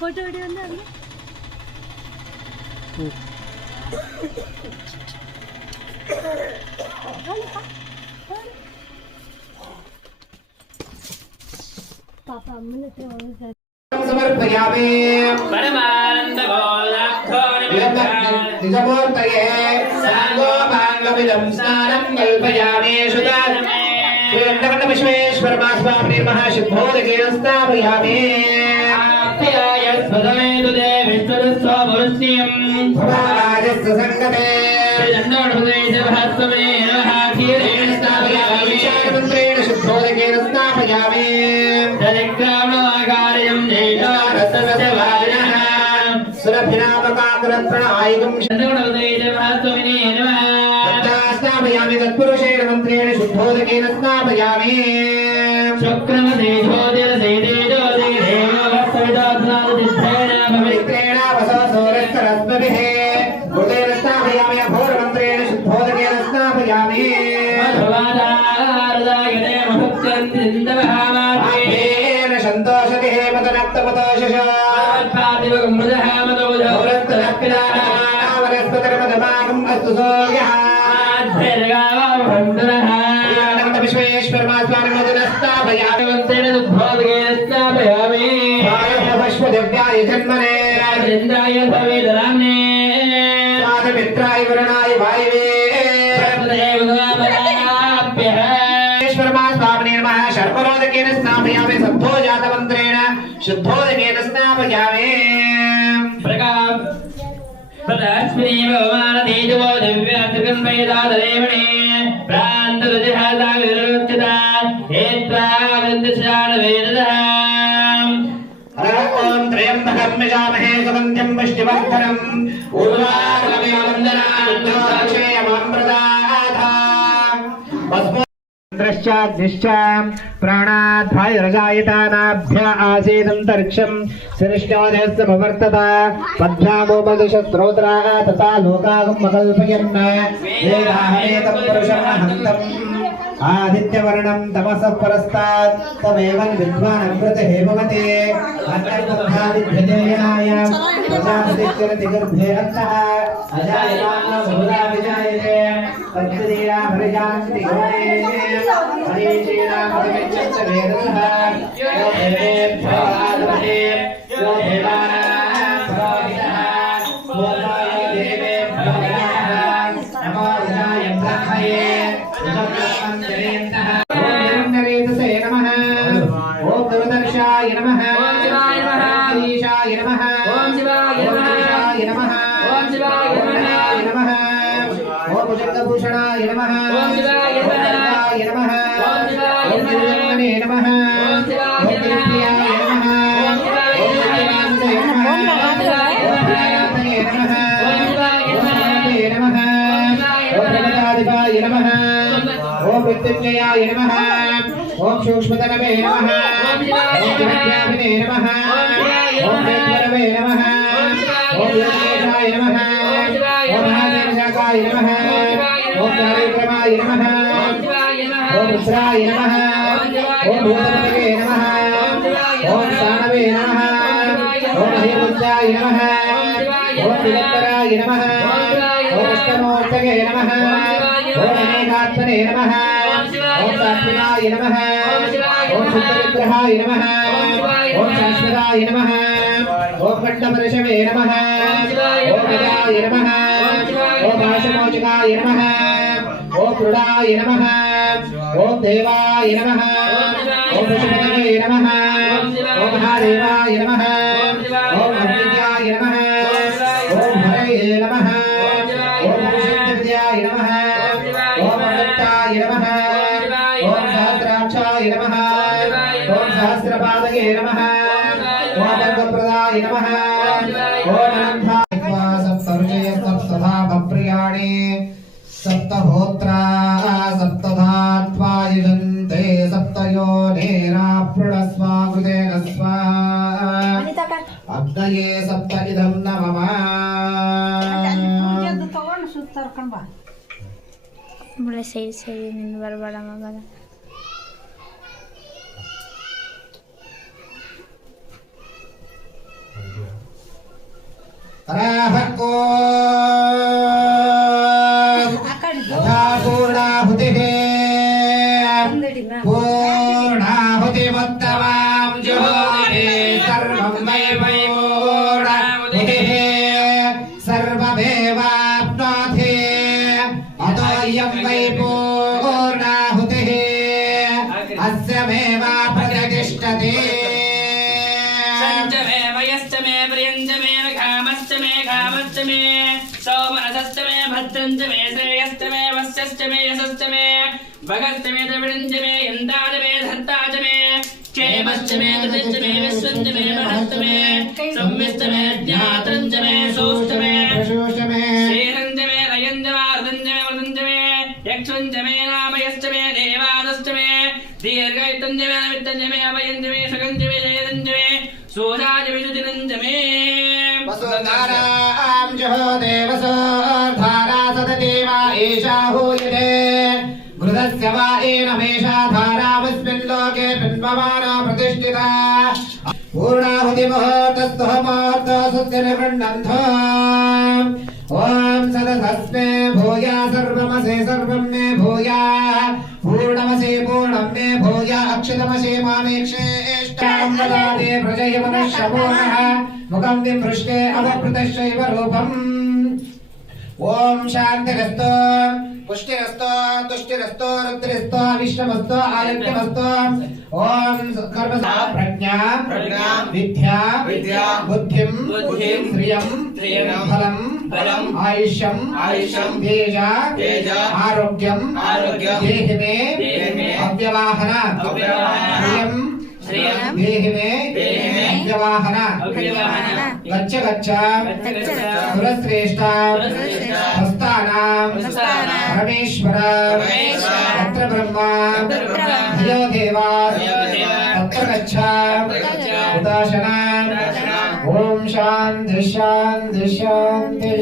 Photo video ಅಂದ್ರೆ ಪಾಪ ಅಮ್ಮನ ಹತ್ರ ಸಮರ್ಪಯಾಮಿ ನಿಜಮೂರ್ತಯೇ ಸಾಂಗೋಪಾಂಗಮಿದಂ ಸ್ನಾನಂ ಕಲ್ಪಯಾಮಿ ಸುಧಾರಮೇ ಶ್ರೀರಂಗವರ್ಣ ವಿಶ್ವೇಶ್ವರ ಮಹಾಸ್ವಾಮಿ ಮಹಾಶುದ್ಧೋದಕೇನ ಸ್ಥಾಪಯಾಮಿ ಆಪ್ಯಾಯ ಸ್ವಧಮೇತು ದೇವಿಸ್ತುಸ್ವಭುಷ್ಯಂ ಭವಾರಾಜಸ್ಯ ಸಂಗಮೇ ದಂಡೋಢುದೇಶ ಭಸ್ವಮೇ ನಮಃ ಧೀರೇಣ ಸ್ಥಾಪಯಾಮಿ ಶಾಂತಮಂತ್ರೇಣ ಶುದ್ಧೋದಕೇನ ಸ್ಥಾಪಯಾಮಿ तदिक्रामकार्यं नेतारसवदवायः सुरभिनामकाग्रप्रणआयिकं शन्दोणोदयजमहात्मने नमः तत्तास्थापयामि तत्पुरुषेण मन्त्रेण शुद्धोदकेन स्थापयामि शुक्रमदेशोदिरसेदेजोदिरेवस्तविदोद्नादिद्धेन पवित्रेण वसोसोरस्तरस्मभिः कृतेन स्थापयामि अघोरमन्त्रेण शुद्धोदकेन स्थापयामि मधुवादारदायने महुक्तन्दिन्दवहामात्मे संतोषति हे मतनक्तपतोषश आत्मादिवगं मृदः मतोजौरस्तलक्किलाः वनस्पतिर्मदमागम् अस्तु सूर्यः आध्वर्यगावभण्डरः विश्वेश्वर महास्वामि मधुनस्तापयामि मन्त्रेण दुग्धोदकेन स्थापयामि पुष्पदिव्याय जन्मने राजेन्द्राय भवेदनाम्ने स्वादमित्राय वरुणाय वायवे शर्वरोदकेन स्नापयामि सद्धोजातमन्त्रेण शुद्धोदकेन स्नापयामि प्रकाश्मीवमानतेजो दिव्यात्रिकन्वयदादरेवणे प्रान्तरुचिहासाविरुच्यता हेत्वावन्दशानवेदः ॐ त्र्यम्बकं यजामहे सुगन्धिं पुष्टिवर्धनम् प्राणाद्वायुरजायतानाभ्य आसीदन्तरिक्षं सृष्टोदयस्समवर्तत पद्मामोमदशस्त्रोत्रा तथा लोकागमकल्पयन् वेदाहमेतं पुरुषमहन्तम् आदित्यवर्णं तमसः परस्तात् तमेवं विद्वानमृतः भवति अन्तर्मुखादिभ्यजयनाय प्रजापतिश्चरति गर्भे अन्तः अजायमानो बहुधा विजायते तत्सदीरा प्रजान्ति घोरे हरीचीना मदमिच्छत् वेदसः यो देवेभ्यो आदमते यो देवानां पुरोहितः पूर्वाय देवेभ्यो नमः नमो विजाय ब्रह्मये ओम दुर्दर्शाय नमः ओम शिवाय नमः ईशाय नमः ओम शिवाय नमः ओम शिवाय नमः ओम भुजंगभूषणाय नमः ओम शिवाय नमः ओम शिवाय नमः ओम शिवाय नमः ओम शिवाय नमः नमः ओम प्रत्यक्षयाय नमः ओम सूक्ष्मतनवे नमः ओम विद्याविने नमः ओम वेद्वरवे नमः ओम योगेशाय नमः ओम महादेवशाखाय नमः ओम कार्यक्रमाय नमः ओम रुद्राय नमः ओम भूतपतये नमः ओम सानवे नमः ओम हयमुद्राय नमः ओम दिगंबराय नमः ओम अष्टमूर्तये नमः ओम अनेकात्मने नमः ओम सात्विकाय नमः ओम शुद्धविग्रहाय नमः ओम शाश्वताय नमः ओम खड्डमर्षवे नमः ओम गजाय नमः ओम भाषमोचकाय नमः ओम कृडाय नमः ओम देवाय नमः ओम पशुपतये नमः ओम महादेवाय नमः ओम अग्निजाय नमः ओम हरये नमः ओम विशुद्धविद्याय नमः ओम अनन्ताय नमः ओम सहस्राक्षाय नमः ओम सहस्रपादये नमः ओम वर्गप्रदाय नमः ओम अनन्ताय सप्तऋषय सप्तधा भप्रियाणि सप्तहोत्रा सप्तधात्वायुजन्ते सप्तयोनेराप्रणस्वाकृतेन स्वाहा अग्नये सप्त इदं नमः बड़ा सही सही बड़ा बड़ा मगला तथा पूर्णाहुतिः पूर्णाहुतिमुत्तमां जुहोति सर्वं वै पूर्णाहुतिः सर्वमेवाप्नोति अतोऽयं वै पूर्णाहुतिः अस्यमेवा प्रतिष्ठति संचमे वयश्चमे प्रियञ्चमे घामश्चमे घामश्चमे सोमरसश्चमे भद्रञ्चमे श्रेयश्चमे वस्यश्चमे यशश्चमे भगश्चमे द्रविडञ्चमे यन्ताचमे धर्ताचमे क्षेमश्चमे कृतिश्चमे विश्वञ्चमे महश्चमे संविश्चमे ज्ञातञ्चमे सोश्चमे श्रीरञ्चमे रयञ्चमार्दञ्चमे वदञ्चमे यक्षञ्चमे नामयश्चमे देवादश्चमे दीर्घयुक्तञ्चमे अनवित्तञ्चमे अभयञ्चमे शकञ्चमे जयदञ्चमे सोजाचमे सुदिनञ्चमे वसुधारां जहो देवसोर्धारा सददेवा एषा हूयते घृतस्य वा एनमेषा धारामस्मिन् लोके पिन्वमाना प्रतिष्ठिता पूर्णाहुतिमुहूर्तस्तु मुहूर्तो सुदिनगृह्णन्तो ॐ सदसस्मे भूया सर्वमसे सर्वं मे भूया पूर्णमसे पूर्णं मे भूया अक्षतमसे मामेक्षेष्टां वदाते प्रजय मनुष्यपूर्णः मुखं विमृष्टे अवभृतश्चैव रूपम् ॐ शान्तिरस्तु पुष्टिरस्तु तुष्टिरस्तु रुद्रिरस्तु विष्णुमस्तु आरोग्यमस्तु ॐ कर्मसा प्रज्ञा विद्या बुद्धिं श्रियं फलं आयुष्यं तेज आरोग्यं देहि मे अव्यवाहन श्रियं देहि मे अव्यवाहन गच्छ सुरश्रेष्ठ हस्तानां परमेश्वर तत्र ब्रह्मा धियो देवा तत्र गच्छ उदासना ॐ शान्ति शान्ति शान्ति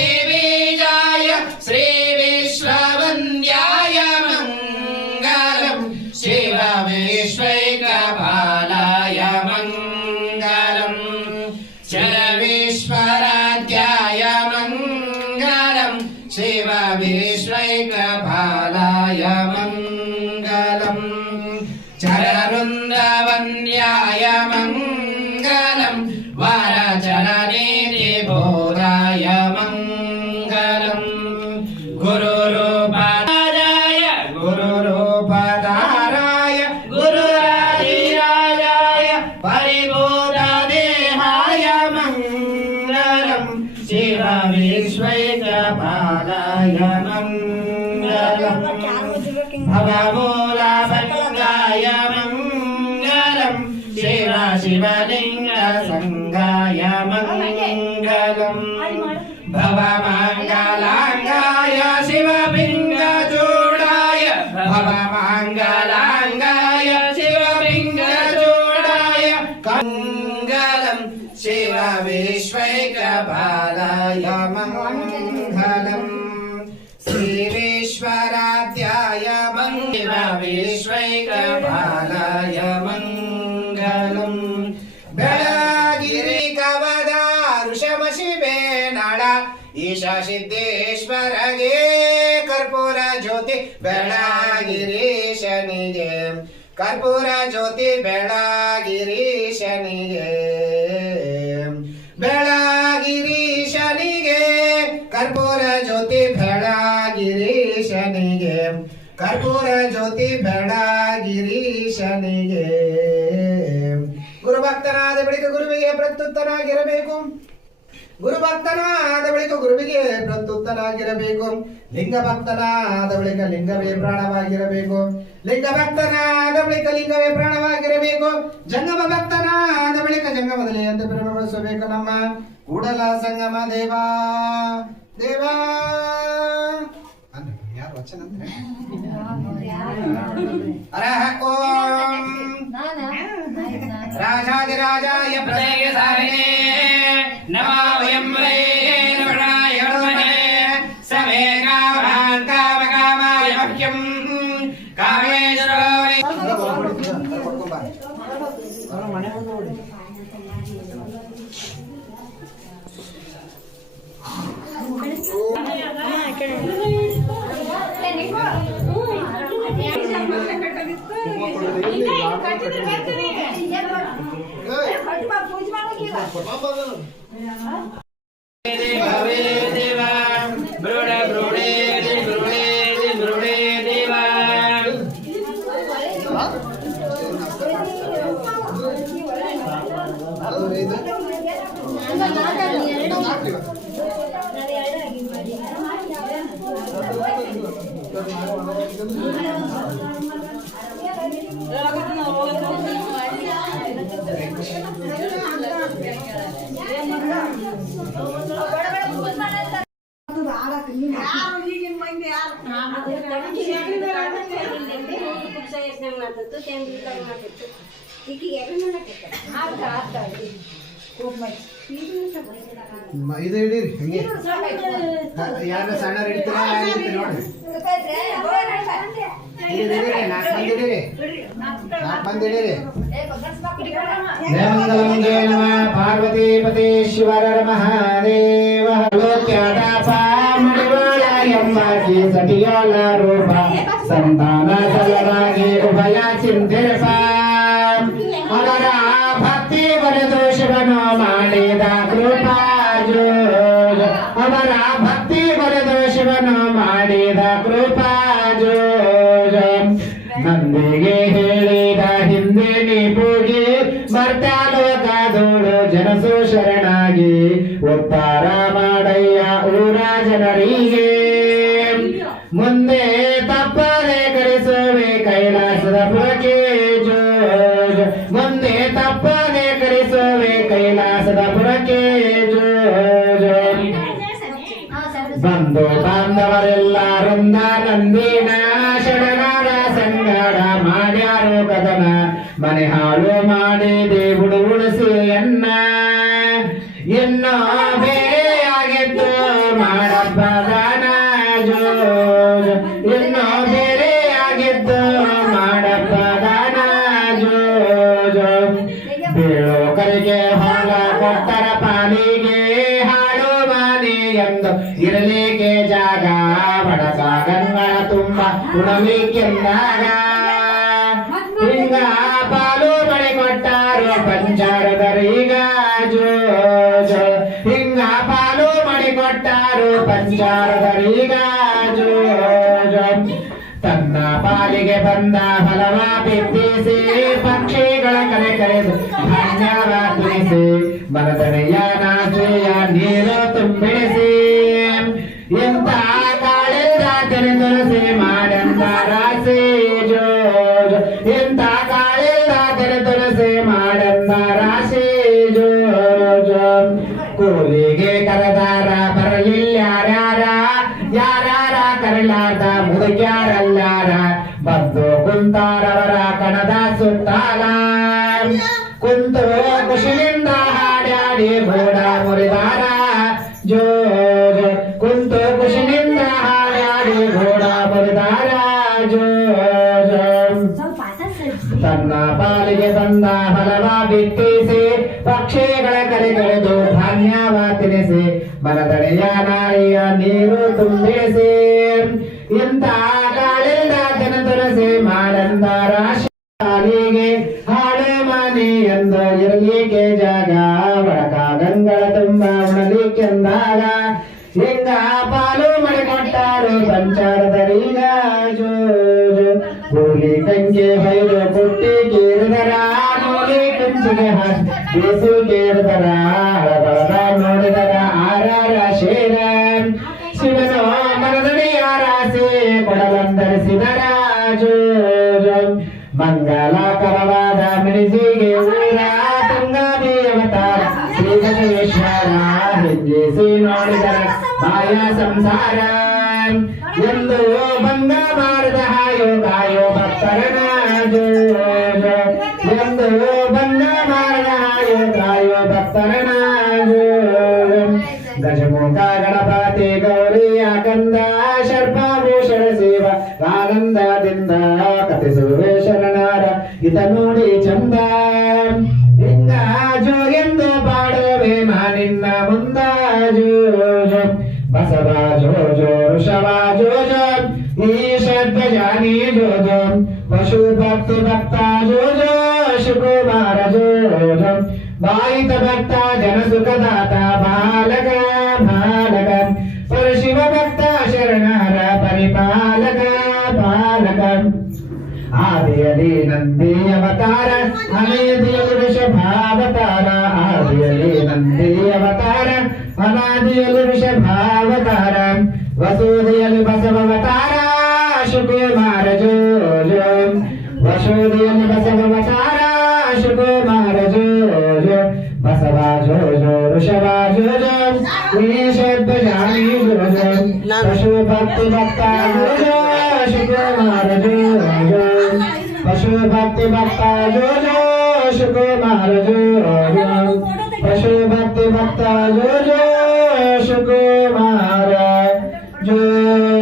विश्वदेवीजाय श्री विश्ववन्द्याय मङ्गलम् शिव विश्वैकपालाय मङ्गलम् शरविश्वराध्याय मङ्गलम् शिव विश्वैकपालाय मङ्गलम् चरवृन्दवन्द्याय मङ्गलम् वरचरणीति बोधाय मङ्गलम् गुरुरूपधाराय गुरुरूपधाराय गुरुराधिराजाय परिबोधदेहाय मङ्गलम् शिव विश्वैकपालाय मङ्गलम् भवमूलभङ्गाय मङ्गलम् शिव शिवलिङ्गसङ्गाय मङ्गलम् भवमङ्गलाङ्गाय शिवपिङ्गचूडाय भवमङ्गलाङ्गाय शिवपिङ्गचूडाय मङ्गलम् शिव विश्वैकपालाय मङ्गलम् श्रीविश्वराध्याय शिव विश्वैकपालाय मङ्गलम् बेळगिरि कवदा ಋಷಮಶಿವೆ ನಾಡ ಈಶಾ ಸಿದ್ದೇಶ್ವರಗೆ ಕರ್ಪೂರ ಜ್ಯೋತಿ ಬೆಳಗಿರೀಶನಿಗೆ ಕರ್ಪೂರ ಜ್ಯೋತಿ ಬೆಳಗಿರೀಶನಿಗೆ ಬೆಳಗಿರೀಶನಿಗೆ ಕರ್ಪೂರ ಜ್ಯೋತಿ ಬೆಳಗಿರೀಶನಿಗೆ ಕರ್ಪೂರ ಜ್ಯೋತಿ ಬೆಳಗಿರೀಶನಿಗೆ ಗುರುಭಕ್ತನಾದ ಬಳಿಕ ಗುರುವಿಗೆ ಪ್ರತ್ಯುತ್ತರಾಗಿರಬೇಕು ಗುರುಭಕ್ತನಾದ ಬಳಿಕ ಗುರುವಿಗೆ ಪ್ರತ್ಯುತ್ತರಾಗಿರಬೇಕು ಲಿಂಗ ಭಕ್ತನಾದ ಬಳಿಕ ಲಿಂಗವೇ ಪ್ರಾಣವಾಗಿರಬೇಕು ಲಿಂಗ ಭಕ್ತನಾದ ಬಳಿಕ ಲಿಂಗವೇ ಪ್ರಾಣವಾಗಿರಬೇಕು ಜಂಗಮ ಭಕ್ತನಾದ ಬಳಿಕ ಜಂಗಮದಲ್ಲಿ ಎಂದು ಪ್ರೇಮಗೊಳಿಸಬೇಕು ನಮ್ಮ ಕೂಡಲ ಸಂಗಮ ದೇವಾ ದೇವಾ ಯಾರು ವಚನ ಅಂದ್ರೆ ಅರಹ ಓಂ ರಾಜಾದಿರಾಜಾಯ ಪ್ರದಯ ಸಾರಿಣೇ ನಮೋ ವಯಂ ವೈ ನಮಃ ಸಮೇ ಕಾಮಾನ್ ಕಾಮಕಾಮಾಯ ಮಹ್ಯಂ ಕಾಮೇಶ್ವರೋ ಇದು ಹಿಡೀರಿ ಹಿಂಗೆ ಯಾರು ಸಣ್ಣ ಹಿಡಿತೀರಾ ನೋಡಿ ಪಾರ್ವತೀಪತೀಶ್ವರ ಮಹಾದೇವ ಸಟಿಯೋಲ ರೂಪ ಸಂತಾನ ಸಲವಾಗಿ ಉಭಯ ಚಿಂತಿರಪ ಅವರ ಭಕ್ತಿ ಬರೆದು ಶಿವನು ಮಾಡಿದ ಕೃಪಾಜು ಅವರ ಭಕ್ತಿ ಬರೆದು ಶಿವನು ಮಾಡಿದ ಕೃಪಾಜು ನಂದಿಗೆ ಹೇಳಿದ ಹಿಂದೆ ನೀ ಪೂಜೆ ಮರ್ತ್ಯಾಲೋಕದೋಳು ಜನಸು ಶರಣಾಗಿ ಉದ್ಧಾರ ಮಾಡಯ್ಯ ಊರ ಜನರಿಗೆ ಮುಂದೆ ತಪ್ಪದೆ ಕರೆಸುವೆ ಕೈಲಾಸದ ಪುರಕ್ಕೆ ಜೋಜ್ ಮುಂದೆ ತಪ್ಪದೆ ಕರೆಸುವೆ ಕೈಲಾಸದ ಪುರಕ್ಕೆ ಜೋಜ್ ಬಂಧು ಬಾಂಧವರೆಲ್ಲರಿಂದ ನಂದಿನ ಶರಣರ ಸಂಗಡ ಮಾಡ್ಯಾರು ಕದನ ಮನೆ ಹಾಳು ಮಾಡಿದೆ ಉಳಿಸಿ ಎನ್ನ ಎನ್ನೋ ಬೇರೆಯಾಗಿತ್ತು ಮಾಡಪ್ಪದಾನ ಜೋಜ್ ಎನ್ನೋ ಬೇರೆಯಾಗಿತ್ತು ಮಾಡಪ್ಪದಾನ ಜೋಜ್ ಬೀಳೋ ಕರಿಗೆ ಹೊಲ ಕೊಟ್ಟರ ಪಾಲಿಗೆ ಹಾಳು ಮಾನಿ ಎಂದು ಇರಲಿಕ್ಕೆ ಜಾಗ ಬಡಕ ಗಂಗಳ ತುಂಬ ಉಣಲಿಕ್ಕೆಂದಾಗ ಹಿಂಗ ಪಾಲು ಮಳೆ ಕೊಟ್ಟಾರು ಪಂಚಾರದರೀಗ ಜೋಜ್ ಹಿಂಗ ಪಾಲು ಮಳೆ ಕೊಟ್ಟಾರು ಪಂಚಾರದರೀಗ ಜೋಜ್ ತನ್ನ ಪಾಲಿಗೆ ಬಂದ ಫಲವ ಬಿತ್ತಿಸಿ ಪಕ್ಷಿಗಳ ಕರೆ ಕರೆದು ಧಾನ್ಯವ ತುರಿಸಿ ಮನದನೆಯ ನಾಚೆಯ ನೀರು ತುಂಬಿಡಿಸಿ ಎಂತ ಕಾಳಿಂದ ತೆನೆ ತುಳಸಿ ಮಾಡಂತ ರಾಶಿ ಜೋಜ್ ಎಂತ ಕಾಳಿಂದ ತೆನೆ ತುಳಸಿ ಮಾಡಂತ ರಾಶಿ ಜೋಜ್ ಕೂಲಿಗೆ ಕರೆದಾರ ಬರಲಿಲ್ಲ ಯಾರ್ಯಾರ ಯಾರ್ಯಾರ ಕರಲಾದ ಮುದುಕ್ಯಾರಲ್ಲಾರ ಬಂದು ಕುಂತಾರವರ ಕಣದ ಸುತ್ತಾಲ ಕುಂತು ಖುಷಿನಿಂದ ಹಾಡ್ಯಾಡಿ ಬೋಡ ಮುರಿದಾರ ಜೋಜ್ ಕುಂತು ಖುಷಿನಿಂದ ಹಾಡ್ಯಾಡಿ ಬೋಡ ಮುರಿದಾರ ಜೋಜ್ ತನ್ನ ಪಾಲಿಗೆ ಬಂದ ಫಲವ ಬಿಟ್ಟಿಸಿ ಪಕ್ಷಿಗಳ ಕರೆಗಳೆದು ಧಾನ್ಯವ ತಿನಿಸಿ ಮನದಡೆಯ ನಾರಿಯ ನೀರು ತುಂಬಿಸಿ ಇಂಥ ಕಾಳಿಂದ ತೆನ ತುಳಸಿ ಮಾಡಂದ ರಾಶಿಗೆ ಹಾಳೆ ಮನೆ ಎಂದು ಇರಲಿಕ್ಕೆ ಜಾಗ ಬಡಕ ಗಂಗಳ ತುಂಬ ಉಣಲಿಕ್ಕೆಂದಾಗ ಹಿಂಗ ಪಾಲು ಮಳೆ ಕೊಟ್ಟಾರು ಸಂಚಾರದರೀಗ ಜೋಜ್ ಕೂಲಿ ಕಂಗೆ ಹೊಯ್ದು ಪುಟ್ಟಿ ಕೇಳಿದರ ನೋಲಿ ಕುಂಚಿಗೆ ಬೀಸು ಕೇಳಿದರ ಹಳಬಳದ ನೋಡಿದರ ಆರಾರ ಶೇರ ಶಿವನು ಮನದಡಿಯ ರಾಶಿ ಕೊಡಲಂದರಿಸಿದರ ಜೋಜ್ ಮಂಗಲಕರವಾದ ಮಿಣಿಸಿಗೆ ಊರ ತುಂಗಾದಿ ಅವತಾರ ಶ್ರೀ ಬಸವೇಶ್ವರ ಹೆಜ್ಜೆಸಿ ನೋಡಿದರ ಮಾಯ ಸಂಸಾರ ಎಂದು ಬಂದ ಮಾರದ ಹಾಯೋ ಕಾಯೋ ಭಕ್ತರನ ಜೋಜ್ ಎಂದು ಬಂದ ಮಾರದ ಹಾಯೋ ಕಾಯೋ ಭಕ್ತರನ ಜೋಜ್ ಗಜಮುಖ ಗಣಪತಿ ಗೌರಿಯ ಕಂದ ಶರ್ಪಾಭೂಷಣ ಸೇವ ಆನಂದದಿಂದ ಕಥಿಸುವೆ ಶರಣರ ಇತ ನೋಡಿ ಚಂದ ಹಿಂಗ ಜೋಗೆಂದು ಪಾಡುವೆ ನಾನಿನ್ನ ಮುಂದ ಜೋಜ್ ಬಸವ ಜೋ ಜೋ वृषभाजोजो ईशध्वजानी जोजो पशुभक्त भक्ता जोजो शुकुमार जोजो बालित भक्ता जनसुखदाता बालक बालक परशिव भक्ता शरणार परिपालक पालक आदियली नंदी अवतार अनादियल वृषभावतार आदियली नंदी अवतार अनादियल वृषभावतार वसुदेयल बसवतार शुकुमार जोजो वसुदेयल बसवतार शुकुमार जोजो बसवा जोजो वृषभा जोजो ईशध्वजानी जोजो पशु भक्ति भक्ता जोजो शुकुमार जोजो पशु भक्ति भक्ता जोजो शुकुमार जोजो पशु भक्ति भक्ता जोजो शुकुमार जोजो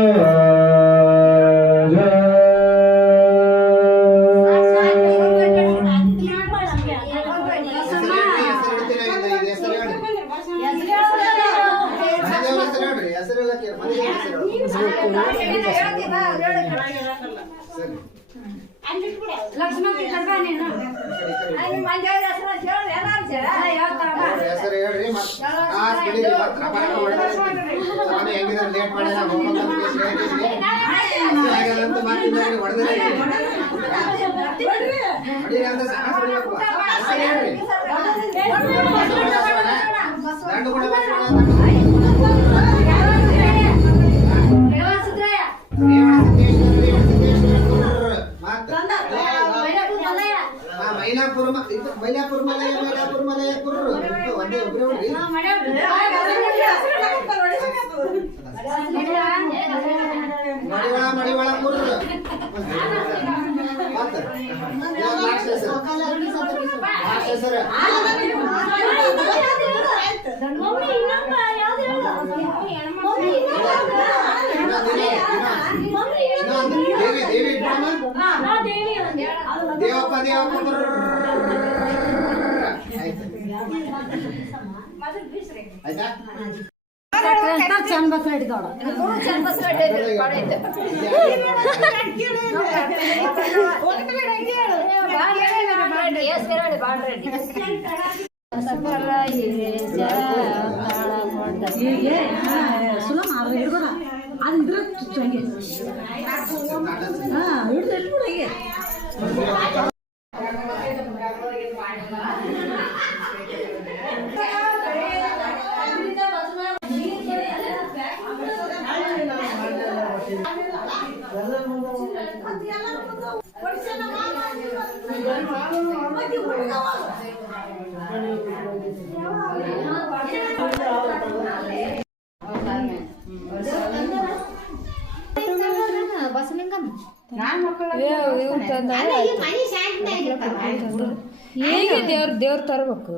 ಲಕ್ಷ್ಮಣ ಮೈಲಾಪುರ ಮಲಯ ಒಂದೇ ಒಬ್ಬರೇ ಹುಡುಗಿ ಮಡಿವಾಳ ಪುರ ದೇವಪ್ಪ ಆಯ್ತಾ ಚಂದ ಬಸ್ ರೆಡಿ ತೋಡ ಚಂದ ಬಸ್ ರೆಡಿ ದೇವ್ರ ತರಬೇಕು.